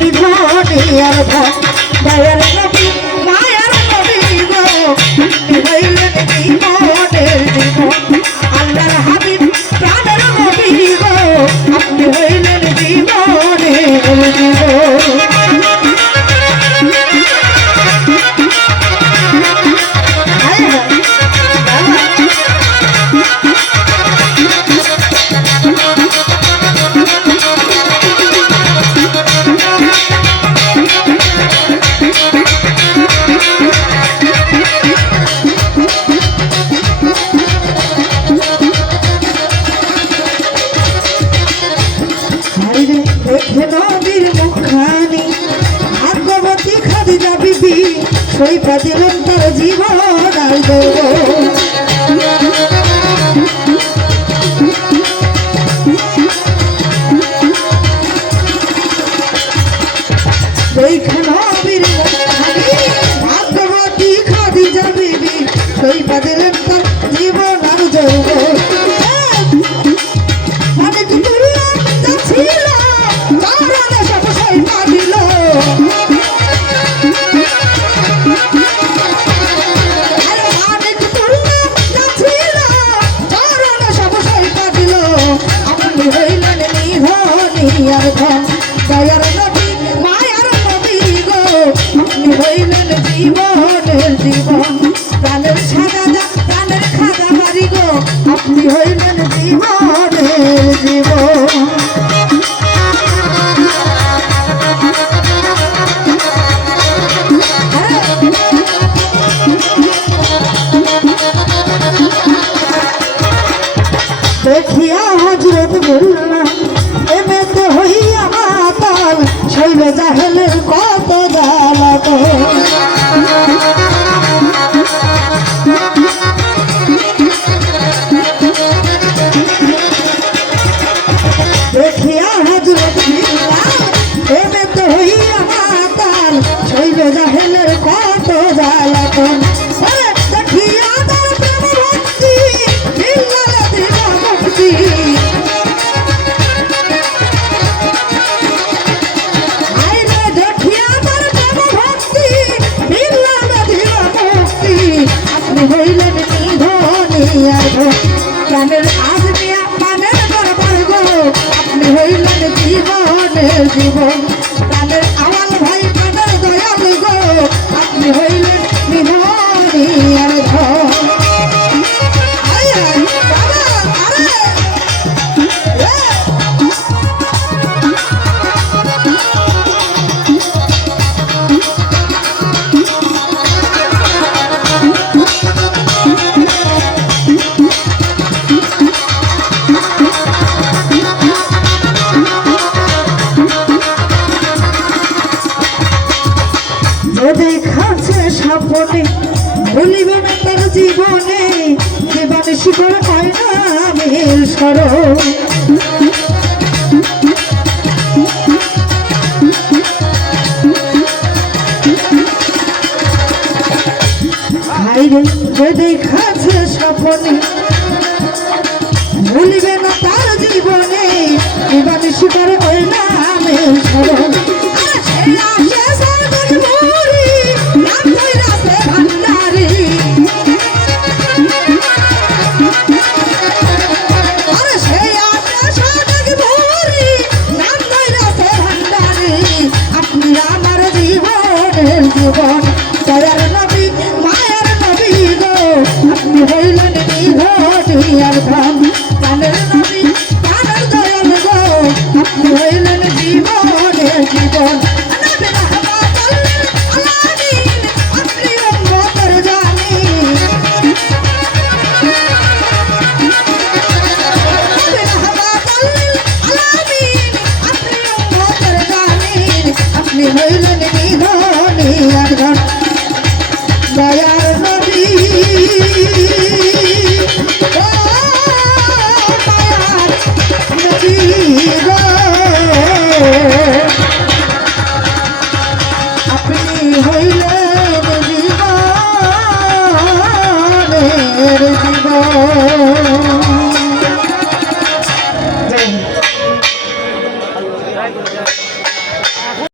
নিধনে আর ধন দয়ার নবী মায়ার নবী গো আপনি হইলেন জীবনের জীবন আল্লাহর হাবিব প্রাণের নবী গো আপনি হইলেন জীবনের জীবন নবীর মুখখানি ভাগ্যবতী খাদিজা বিবি সইফা দিলেন তার জীবন আর নবীর মুখখানি ভাগ্যবতী খাদিজা বিবি সইফা দিলেন তার জীবন আর যৌবন দয়ার নবী মায়ার নবী গো আপনি হইলেন জীবনের জীবন প্রাণের সাদা প্রাণের খাদা বাড়ি গো আপনি হইলেন জীবনের জীবন দেখিয়া হযরত বললাম এমতে হইয়া মাতাল শৈল জাহেলের কত জ্বালাত দেখিয়া হযরত বললাম এমতে হইয়া মাতাল শৈল জাহেলের কত জ্বালাত দেখিয়া তার প্রেম ভক্তি বিল্লাল দিল মুক্তি হইলেন নিধনে আর প্রাণের আজমিয়া প্রাণের দরবার গো আপনি হইলেন জীবনের জীবন প্রাণের আওয়াল ভাই প্রাণের দয়াল গো আপনি হইলেন নিধনে আর দেখাচ্ছে স্বপ্নে ভুলিবে না তার জীবনে জীবন শিকড় হয় না মেল স্মরণ হাইরে যে দেখাচ্ছে স্বপ্নে ভুলিবে না তার জীবনে জীবন শিকড় হয় না মেল স্মরণ জীবন দয়ার নবী মায়ার নবী গো আপনি হইলেন নিধনে আর ধন প্রাণের নবী প্রাণের দয়াল গো আপনি হইলেন জীবনের জীবন আপনি হইলেন